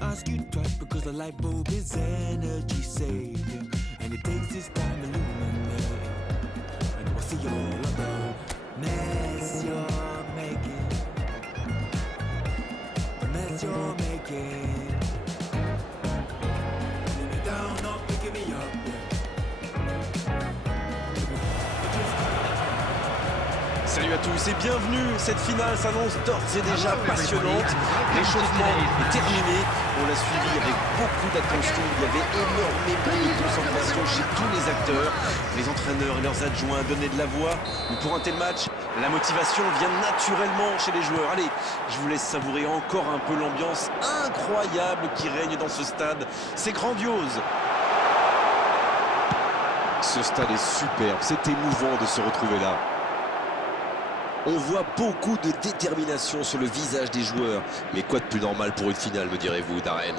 Ask you twice because the light bulb is energy saving, and it takes this time illuminating. And what's it all about? Mess you're making, the mess you're making. Putting me down, not picking me up. Salut à tous et bienvenue. Cette finale s'annonce d'ores et déjà passionnante. L'échauffement est terminé. On l'a suivi avec beaucoup d'attention. Il y avait énormément de concentration chez tous les acteurs. Les entraîneurs et leurs adjoints donnaient de la voix. Mais pour un tel match, la motivation vient naturellement chez les joueurs. Allez, je vous laisse savourer encore un peu l'ambiance incroyable qui règne dans ce stade. C'est grandiose. Ce stade est superbe. C'est émouvant de se retrouver là. On voit beaucoup de détermination sur le visage des joueurs. Mais quoi de plus normal pour une finale, me direz-vous, Darren?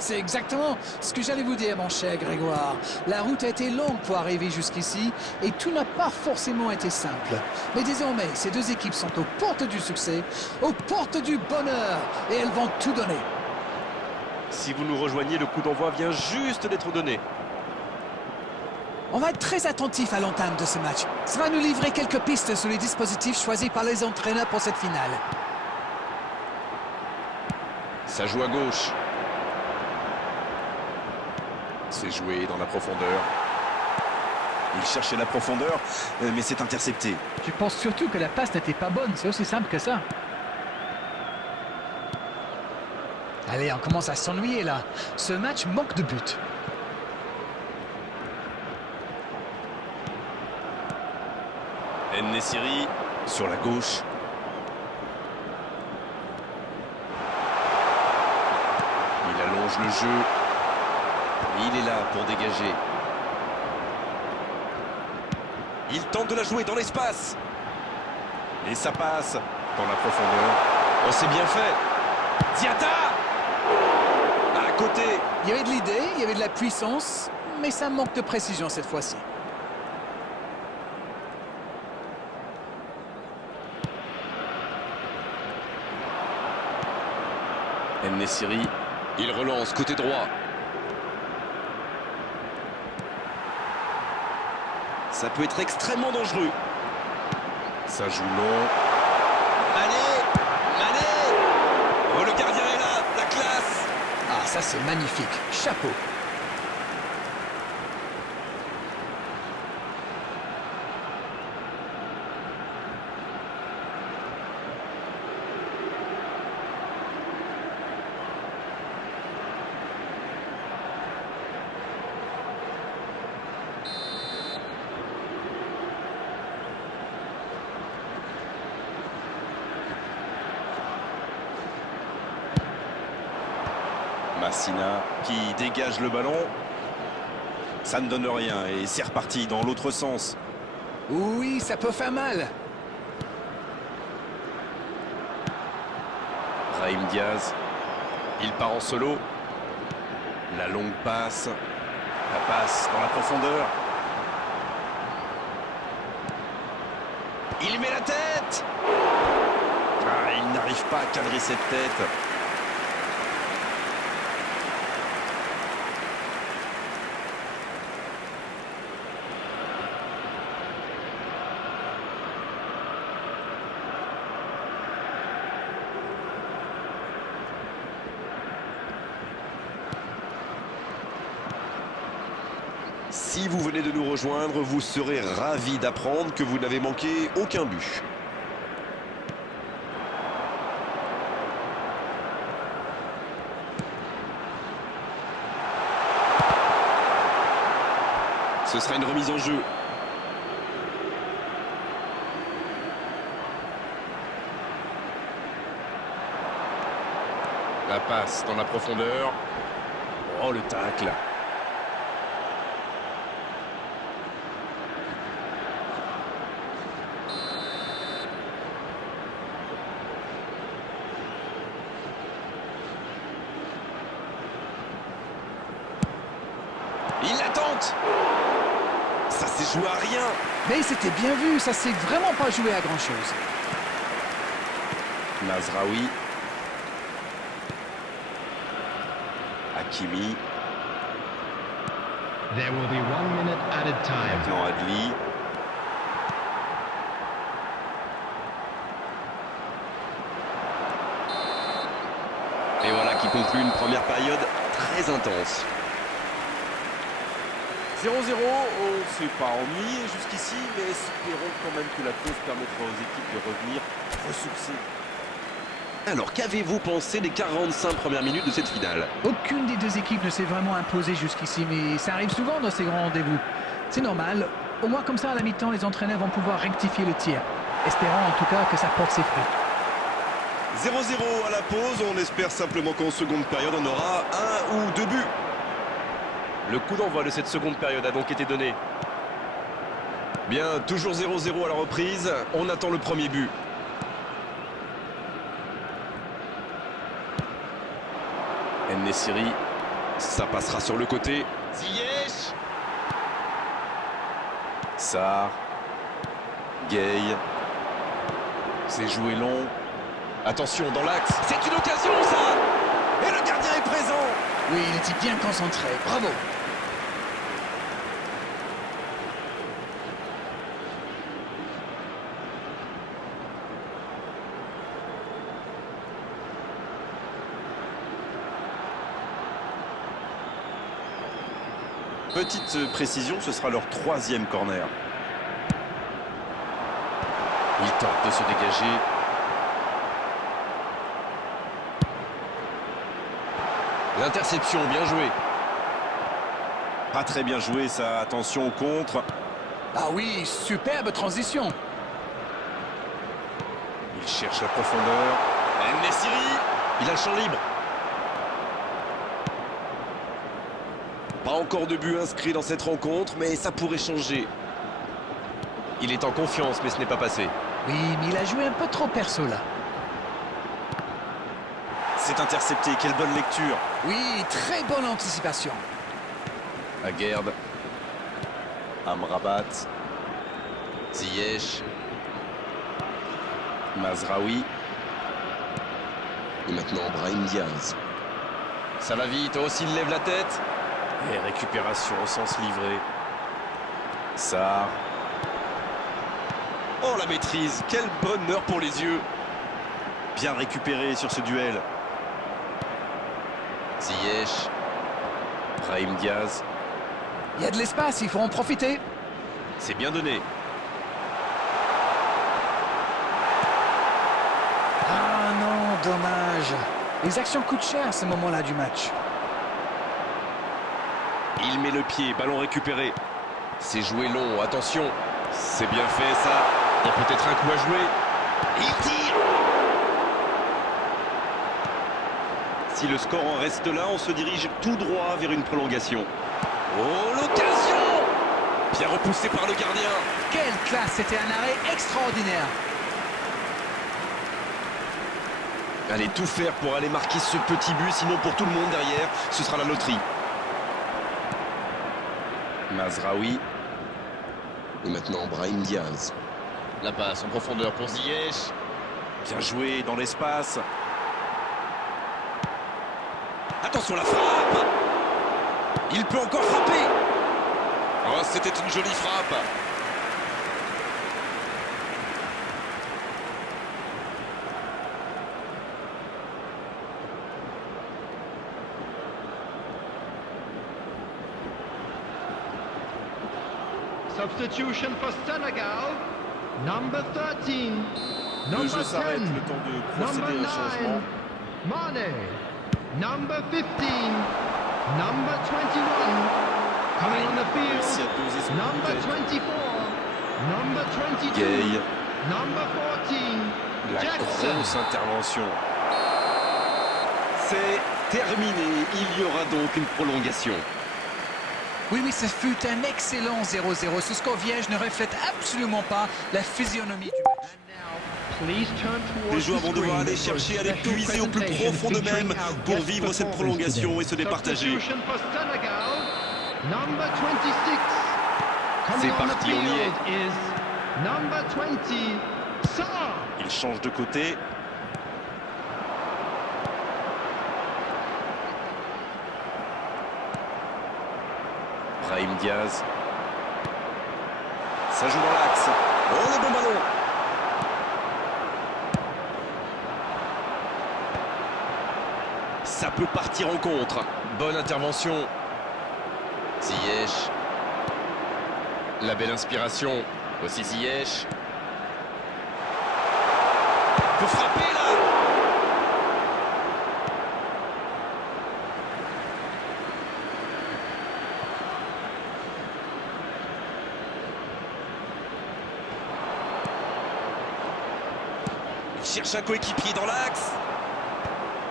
C'est exactement ce que j'allais vous dire, mon cher Grégoire. La route a été longue pour arriver jusqu'ici et tout n'a pas forcément été simple. Mais désormais, ces deux équipes sont aux portes du succès, aux portes du bonheur et elles vont tout donner. Si vous nous rejoignez, le coup d'envoi vient juste d'être donné. On va être très attentif à l'entame de ce match. Ça va nous livrer quelques pistes sur les dispositifs choisis par les entraîneurs pour cette finale. Ça joue à gauche. C'est joué dans la profondeur. Il cherchait la profondeur, mais c'est intercepté. Je pense surtout que la passe n'était pas bonne, c'est aussi simple que ça. Allez, on commence à s'ennuyer là. Ce match manque de buts. En-Nesyri sur la gauche. Il allonge le jeu. Il est là pour dégager. Il tente de la jouer dans l'espace. Et ça passe dans la profondeur. Oh, c'est bien fait. Diatta à côté. Il y avait de l'idée, il y avait de la puissance, mais ça manque de précision cette fois-ci. En-Nesyri, il relance côté droit. Ça peut être extrêmement dangereux. Ça joue long. Mané. Oh, le gardien est là, la classe. Ah, ça c'est magnifique. Chapeau. Masina qui dégage le ballon. Ça ne donne rien et c'est reparti dans l'autre sens. Oui, ça peut faire mal. Brahim Diaz. Il part en solo. La longue passe. La passe dans la profondeur. Il met la tête. Ah, il n'arrive pas à cadrer cette tête. Si vous venez de nous rejoindre, vous serez ravis d'apprendre que vous n'avez manqué aucun but. Ce sera une remise en jeu. La passe dans la profondeur. Oh, le tacle. Il la tente. Ça s'est joué à rien. Mais c'était bien vu, ça s'est vraiment pas joué à grand-chose. Mazraoui. Hakimi. There will be 1 minute added time. Maintenant Adli. Et voilà qui conclut une première période très intense. 0-0, on ne s'est pas ennuyé jusqu'ici, mais espérons quand même que la pause permettra aux équipes de revenir ressourcées. Alors, qu'avez-vous pensé des 45 premières minutes de cette finale? Aucune des deux équipes ne s'est vraiment imposée jusqu'ici, mais ça arrive souvent dans ces grands rendez-vous. C'est normal. Au moins comme ça, à la mi-temps, les entraîneurs vont pouvoir rectifier le tir. Espérons en tout cas que ça porte ses fruits. 0-0 à la pause, on espère simplement qu'en seconde période, on aura 1 ou 2 buts. Le coup d'envoi de cette seconde période a donc été donné. Bien, toujours 0-0 à la reprise, on attend le premier but. En-Nesyri, ça passera sur le côté. Ziyech. Sarr. Gay. C'est joué long. Attention dans l'axe. C'est une occasion ça. Et le gardien est présent. Oui, il était bien concentré. Bravo. Petite précision, ce sera leur 3e corner. Il tente de se dégager. L'interception, bien joué. Pas très bien joué ça, attention au contre. Ah oui, superbe transition. Il cherche la profondeur. En-Nesyri, il a le champ libre. Pas encore de but inscrit dans cette rencontre, mais ça pourrait changer. Il est en confiance, mais ce n'est pas passé. Oui, mais il a joué un peu trop perso là. C'est intercepté, quelle bonne lecture. Oui, très bonne anticipation. Aguerd. Amrabat. Ziyech. Mazraoui. Et maintenant Brahim Diaz. Ça va vite, aussi il lève la tête. Et récupération au sens livré. Sarr. Oh la maîtrise, quel bonheur pour les yeux. Bien récupéré sur ce duel. Ziyech. Brahim Diaz. Il y a de l'espace, il faut en profiter. C'est bien donné. Ah non, dommage. Les actions coûtent cher à ce moment-là du match. Il met le pied, ballon récupéré. C'est joué long, attention. C'est bien fait ça. Il y a peut-être un coup à jouer. Il tire. Si le score en reste là, on se dirige tout droit vers une prolongation. Oh, l'occasion! Bien repoussé par le gardien. Quelle classe, c'était un arrêt extraordinaire. Allez, tout faire pour aller marquer ce petit but, sinon pour tout le monde derrière, ce sera la loterie. Mazraoui. Et maintenant Brahim Diaz. La passe en profondeur pour Ziyech. Bien joué dans l'espace. Attention la frappe. Il peut encore frapper. Oh, c'était une jolie frappe. Substitution for Senegal. Number 13. Le Number jeu s'arrête, 10. le temps de procéder Number au changement. 9. Mane. Number 15. Number 21. Coming on the Réussi à field. doser son Number coup de tête. 24. Number 22. Gay. Number 14. La Jackson. grosse intervention. C'est terminé. Il y aura donc une prolongation. Oui, oui, ce fut un excellent 0-0. Ce score vierge ne reflète absolument pas la physionomie du match. Please turn towards Les joueurs the vont devoir screen aller for a chercher, aller special puiser au plus presentation profond d'eux-mêmes featuring our pour guest vivre cette performance prolongation today. et se départager. Substitution for Senegal. Number 26. Coming C'est on the parti, on y field is number 20. Sarr. Il change de côté. Brahim Diaz. Ça joue dans l'axe. Oh, le bon ballon. Ça peut partir en contre. Bonne intervention. Ziyech. La belle inspiration. Voici Ziyech. Peut frapper là. Il cherche un coéquipier dans l'axe.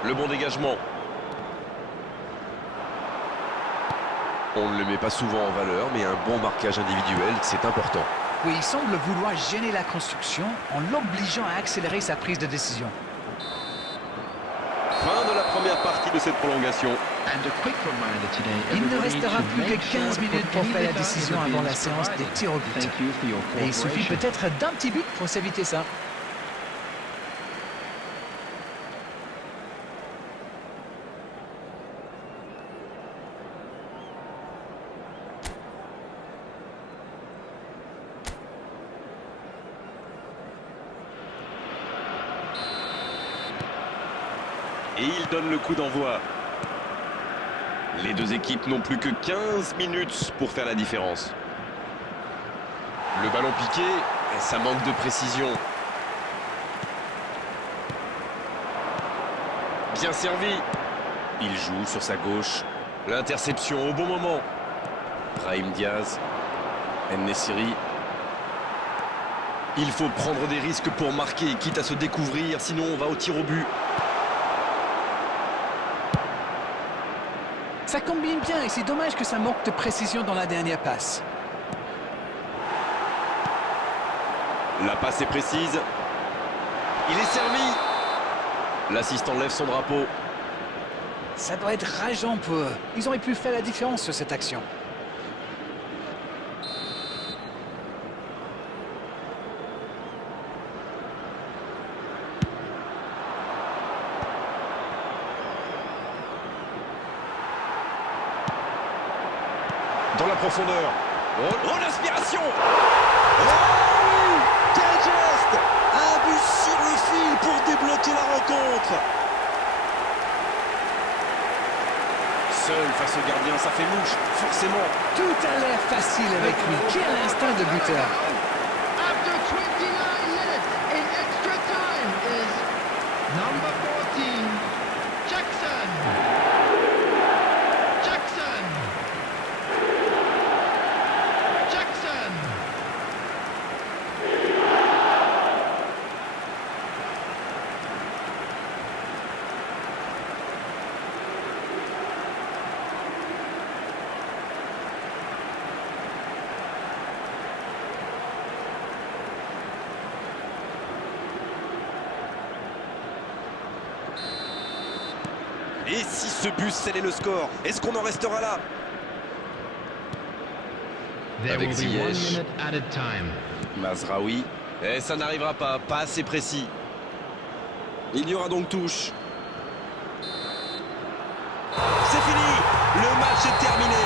Le bon dégagement. On ne le met pas souvent en valeur, mais un bon marquage individuel, c'est important. Oui, il semble vouloir gêner la construction en l'obligeant à accélérer sa prise de décision. Fin de la première partie de cette prolongation. Il ne restera plus que 15 minutes pour faire la décision avant la séance des tirs au but. Et il suffit peut-être d'un petit but pour s'éviter ça. Et il donne le coup d'envoi. Les deux équipes n'ont plus que 15 minutes pour faire la différence. Le ballon piqué, ça manque de précision. Bien servi. Il joue sur sa gauche. L'interception au bon moment. Brahim Diaz. En-Nesyri. Il faut prendre des risques pour marquer, quitte à se découvrir, sinon on va au tir au but. Ça combine bien et c'est dommage que ça manque de précision dans la dernière passe. La passe est précise. Il est servi. L'assistant lève son drapeau. Ça doit être rageant pour eux. Ils auraient pu faire la différence sur cette action. Dans la profondeur. Oh, l'inspiration. Oh, quel geste. Un but sur le fil pour débloquer la rencontre. Seul face au gardien, ça fait mouche, forcément. Tout a l'air facile avec lui. Quel instinct de buteur. After 29 minutes in extra time is number 14, Jackson. Jackson. Jackson. Et si ce but scellait le score, est-ce qu'on en restera là? There Avec will be 1 Ziyech. minute added time. Mazraoui. Et ça n'arrivera pas, pas assez précis. Il y aura donc touche. C'est fini. Le match est terminé.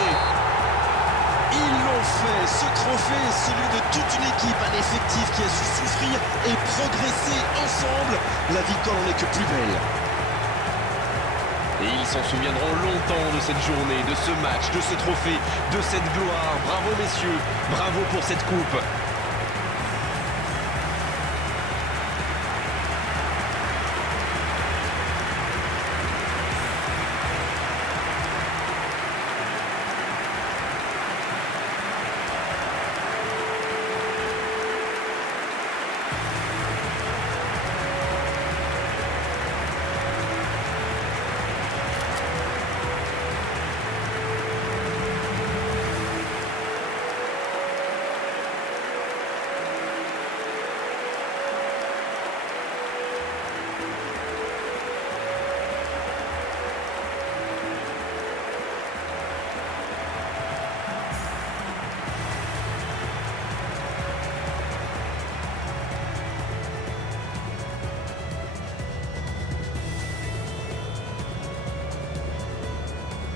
Ils l'ont fait. Ce trophée est celui de toute une équipe, un effectif qui a su souffrir et progresser ensemble. La victoire n'en est que plus belle. Et ils s'en souviendront longtemps de cette journée, de ce match, de ce trophée, de cette gloire. Bravo messieurs, bravo pour cette coupe.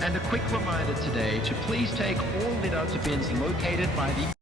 And a quick reminder today to please take all Lidl bins located by the